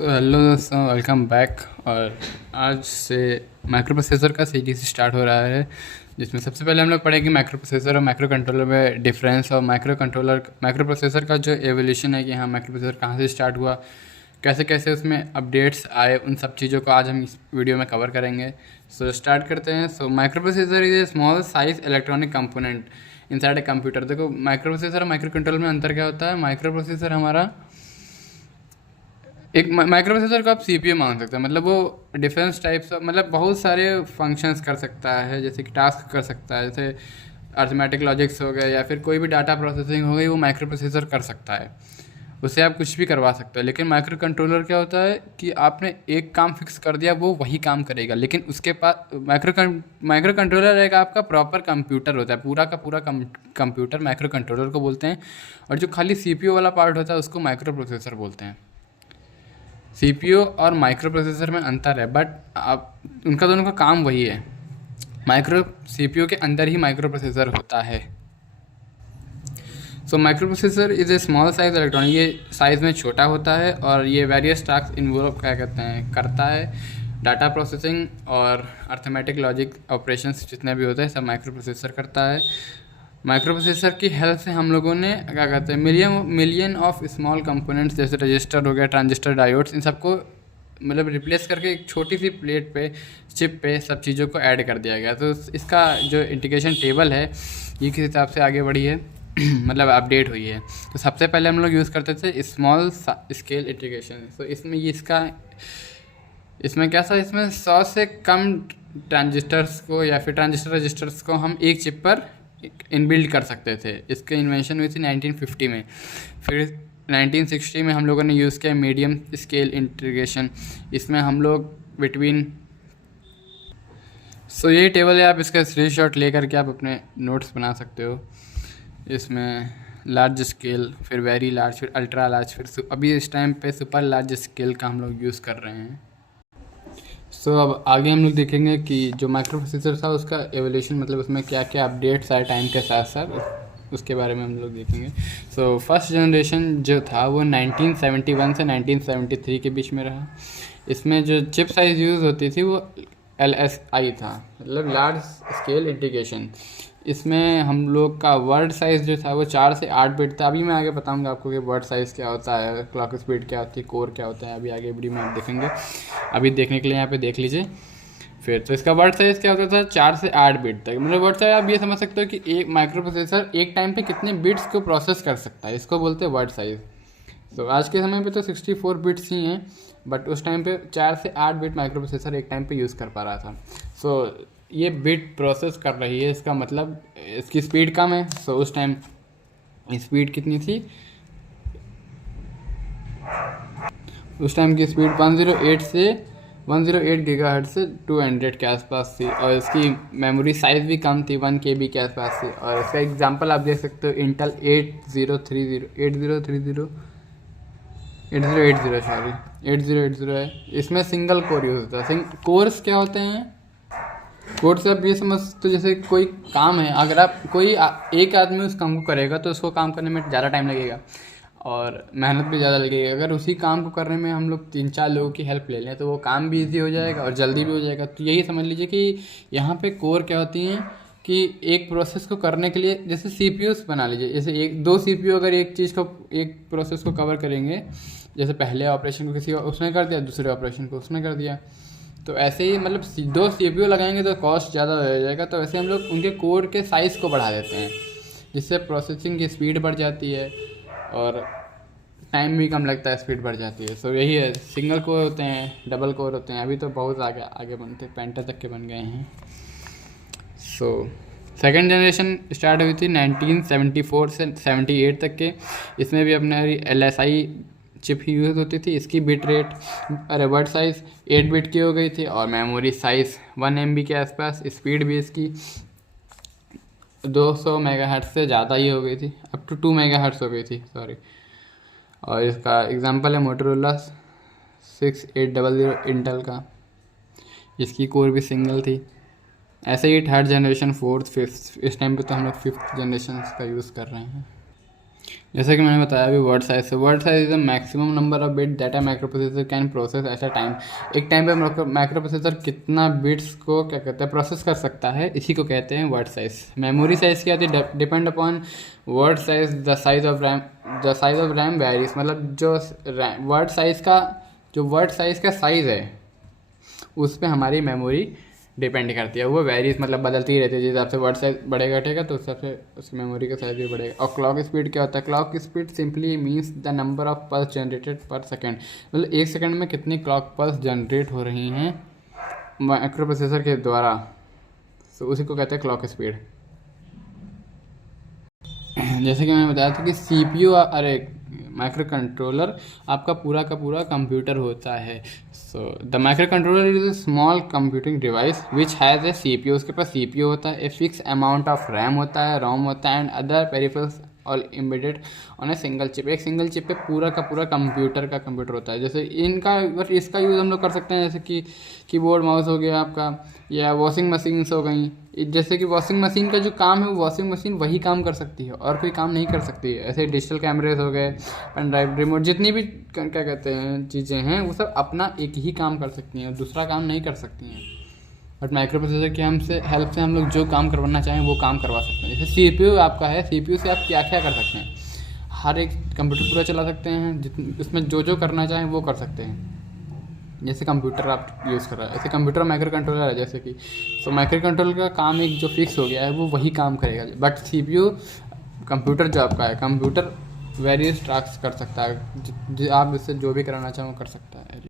Hello दोस्तों, welcome back. और आज से माइक्रो प्रोसेसर का सीरीज स्टार्ट हो रहा है, जिसमें सबसे पहले हम लोग पढ़ेंगे माइक्रो प्रोसेसर और माइक्रो कंट्रोलर में डिफरेंस, और माइक्रो प्रोसेसर का जो एवोल्यूशन है कि हाँ माइक्रो प्रोसेसर कहाँ से स्टार्ट हुआ, कैसे कैसे उसमें अपडेट्स आए, उन सब चीज़ों को आज हम इस वीडियो में कवर करेंगे। सो स्टार्ट करते हैं। So micro processor is a small size electronic component inside a computer. देखो, माइक्रो प्रोसेसर और माइक्रो कंट्रोलर में अंतर क्या होता है। माइक्रो प्रोसेसर हमारा एक माइक्रो प्रोसेसर को आप सीपीयू मान सकते हैं, मतलब वो डिफरेंस टाइप्स मतलब बहुत सारे फंक्शंस कर सकता है, जैसे कि टास्क कर सकता है, जैसे अर्थमेटिक लॉजिक्स हो गए या फिर कोई भी डाटा प्रोसेसिंग हो गई, वो माइक्रो प्रोसेसर कर सकता है। उससे आप कुछ भी करवा सकते हो। लेकिन माइक्रो कंट्रोलर क्या होता है कि आपने एक काम फिक्स कर दिया, वो वही काम करेगा, लेकिन उसके पास माइक्रो कंट्रोलर एक आपका प्रॉपर कंप्यूटर होता है, पूरा का पूरा कंप्यूटर माइक्रो कंट्रोलर को बोलते हैं। और जो खाली सीपीयू वाला पार्ट होता है उसको माइक्रो प्रोसेसर बोलते हैं। सीपीयू और माइक्रो प्रोसेसर में अंतर है, बट आप उनका दोनों का काम वही है। माइक्रो सीपीयू के अंदर ही माइक्रो प्रोसेसर होता है। So micro processor is a small size electronic, ये साइज़ में छोटा होता है और ये वेरियस टास्क इन्वॉल्व क्या कहते हैं करता है। डाटा प्रोसेसिंग और अर्थमेटिक लॉजिक ऑपरेशंस जितने भी होते हैं सब माइक्रो प्रोसेसर करता है। माइक्रो प्रोसेसर की हेल्प से हम लोगों ने क्या कहते हैं मिलियन ऑफ स्मॉल कंपोनेंट्स जैसे रजिस्टर हो गया, ट्रांजिस्टर, डायोड्स, इन सबको मतलब रिप्लेस करके एक छोटी सी प्लेट पे, चिप पे सब चीज़ों को ऐड कर दिया गया। तो इसका जो इंटीग्रेशन टेबल है ये किस हिसाब से आगे बढ़ी है मतलब अपडेट हुई है। तो सबसे पहले हम लोग यूज़ करते थे स्मॉल स्केल इंटीग्रेशन। तो इसमें ये इसमें क्या था, इसमें 100 से कम ट्रांजिस्टर्स को या फिर ट्रांजिस्टर रजिस्टर्स को हम एक चिप पर इनबिल्ड कर सकते थे। इसके इन्वेंशन हुई थी 1950 में। फिर 1960 में हम लोगों ने यूज़ किया मीडियम स्केल इंटीग्रेशन। इसमें हम लोग बिटवीन ये टेबल है, आप इसका स्क्रीनशॉट ले करके आप अपने नोट्स बना सकते हो। इसमें लार्ज स्केल, फिर वेरी लार्ज, फिर अल्ट्रा लार्ज, फिर अभी इस टाइम पे सुपर लार्ज स्केल का हम लोग यूज़ कर रहे हैं। अब आगे हम लोग देखेंगे कि जो माइक्रो प्रोसेसर था उसका एवोल्यूशन, मतलब उसमें क्या क्या अपडेट्स आए टाइम के साथ साथ, उसके बारे में हम लोग देखेंगे। फर्स्ट जनरेशन जो था वो 1971 से 1973 के बीच में रहा। इसमें जो चिप साइज़ यूज़ होती थी वो LSI था, मतलब लार्ज स्केल इंटीग्रेशन। इसमें हम लोग का वर्ड साइज़ जो था वो 4 से 8 बिट था। अभी मैं आगे बताऊंगा आपको कि वर्ड साइज़ क्या होता है, क्लॉक स्पीड क्या होती है, कोर क्या होता है, अभी आगे वीडियो में आप देखेंगे। अभी देखने के लिए यहाँ पे देख लीजिए। फिर तो इसका वर्ड साइज़ क्या होता था, 4 से 8 बिट तक। मतलब वर्ड साइज़ आप ये समझ सकते हो कि एक माइक्रो प्रोसेसर एक टाइम पे कितने बिट्स को प्रोसेस कर सकता है, इसको बोलते हैं वर्ड साइज़। आज के समय पे तो 64 बिट्स ही हैं, बट उस टाइम पे 4 से 8 बिट माइक्रो प्रोसेसर एक टाइम पे यूज़ कर पा रहा था। ये बिट प्रोसेस कर रही है, इसका मतलब इसकी स्पीड कम है। उस टाइम स्पीड कितनी थी, उस टाइम की स्पीड 108 गीगाहर्ट्ज़ से 200 के आसपास थी, और इसकी मेमोरी साइज़ भी कम थी, 1 KB के आसपास थी। और इसका एग्जांपल आप देख सकते हो, इंटेल 8080 है। इसमें सिंगल कोर यूज़ होता है। कोर्स क्या होते हैं, कोर्स आप ये समझ सकते हो जैसे कोई काम है, अगर आप एक आदमी उस काम को करेगा तो उसको काम करने में ज़्यादा टाइम लगेगा और मेहनत भी ज़्यादा लगेगी। अगर उसी काम को करने में हम लोग 3-4 लोगों की हेल्प ले लें तो वो काम भी इजी हो जाएगा और जल्दी भी हो जाएगा। तो यही समझ लीजिए कि यहाँ पे कोर क्या होती हैं कि एक प्रोसेस को करने के लिए, जैसे CPUs बना लीजिए, जैसे दो CPU अगर एक प्रोसेस को कवर करेंगे, जैसे पहले ऑपरेशन को किसी उसने कर दिया, दूसरे ऑपरेशन को उसने कर दिया, तो ऐसे ही मतलब 2 CPU लगाएंगे तो कॉस्ट ज़्यादा हो जाएगा। तो ऐसे हम लोग उनके कोर के साइज़ को बढ़ा देते हैं, जिससे प्रोसेसिंग की स्पीड बढ़ जाती है और टाइम भी कम लगता है, स्पीड बढ़ जाती है। यही है, सिंगल कोर होते हैं, डबल कोर होते हैं, अभी तो बहुत आगे बनते हैं, पेंटा तक के बन गए हैं। सेकेंड जनरेशन स्टार्ट हुई थी 1974 से 78 तक के। इसमें भी अपने LSI चिप ही यूज़ होती थी। इसकी bit rate word size 8 bit की हो गई थी और मेमोरी साइज़ 1 MB के आसपास। स्पीड भी इसकी 200 मेगाहर्ट्ज़ से ज़्यादा ही हो गई थी, अप टू 2 मेगाहर्ट्ज़ हो गई थी, सॉरी। और इसका एग्जांपल है मोटोरोला 6800 इंटेल का, जिसकी कोर भी सिंगल थी। ऐसे ही 3rd जनरेशन, 4th, 5th, इस टाइम पे तो हम लोग 5th जनरेशन का यूज़ कर रहे हैं। जैसा कि मैंने बताया अभी word size is the maximum number of bit that a micro processor can process at a time. एक टाइम पे माइक्रो प्रोसेसर कितना बिट्स को क्या कहते हैं प्रोसेस कर सकता है, इसी को कहते हैं वर्ड साइज। मेमोरी साइज क्या होती है, depend upon word size the size of RAM, the size of RAM varies. मतलब जो वर्ड साइज का साइज है उस पर हमारी मेमोरी डिपेंड करती है, वो वेरीज मतलब बदलती ही रहती है। जिस हिसाब से वर्ड साइज बढ़ेगा घटेगा तो उस हिसाब से उसकी मेमोरी का साइज भी बढ़ेगा। और क्लॉक स्पीड क्या होता है, clock speed simply means the number of pulse generated पर सेकेंड। मतलब एक सेकंड में कितनी क्लॉक पल्स जनरेट हो रही हैं माइक्रो प्रोसेसर के द्वारा, तो उसी को कहते हैं क्लॉक स्पीड। जैसे कि मैंने बताया था कि सीपीयू अरे माइक्रो कंट्रोलर आपका पूरा का पूरा कंप्यूटर होता है। So the micro controller is a small computing device which has a CPU. उसके पास सीपीयू होता है, a fix amount of RAM होता है, रोम होता है and other peripherals all embedded on a single chip. एक सिंगल चिप पे पूरा का पूरा कंप्यूटर होता है। जैसे इनका बस इसका यूज़ हम लोग कर सकते हैं, जैसे कि कीबोर्ड माउस हो गया आपका, या वॉशिंग मशीन्स हो गई। जैसे कि वॉशिंग मशीन का जो काम है वो वॉशिंग मशीन वही काम कर सकती है और कोई काम नहीं कर सकती है। ऐसे डिजिटल कैमरेज हो गए, पेन ड्राइव, रिमोट, जितनी भी क्या कहते हैं चीज़ें हैं वो सब अपना एक ही काम कर सकती हैं, दूसरा काम नहीं कर सकती हैं। बट माइक्रो प्रोसेसर की हेल्प से हम लोग जो काम करवाना चाहें वो काम करवा सकते हैं। जैसे सीपीयू आपका है, सीपीयू से आप क्या क्या कर सकते हैं, हर एक कंप्यूटर पूरा चला सकते हैं, उसमें जो जो करना चाहें वो कर सकते हैं। जैसे कंप्यूटर आप यूज़ कर रहे हैं, ऐसे कंप्यूटर माइक्रो कंट्रोलर है जैसे कि, तो माइक्रो कंट्रोलर का काम एक जो फिक्स हो गया है वो वही काम करेगा। बट सीपीयू कंप्यूटर जो आपका है, कंप्यूटर वेरियस टास्क कर सकता है, आप इससे जो भी कराना चाहें वो कर सकता है।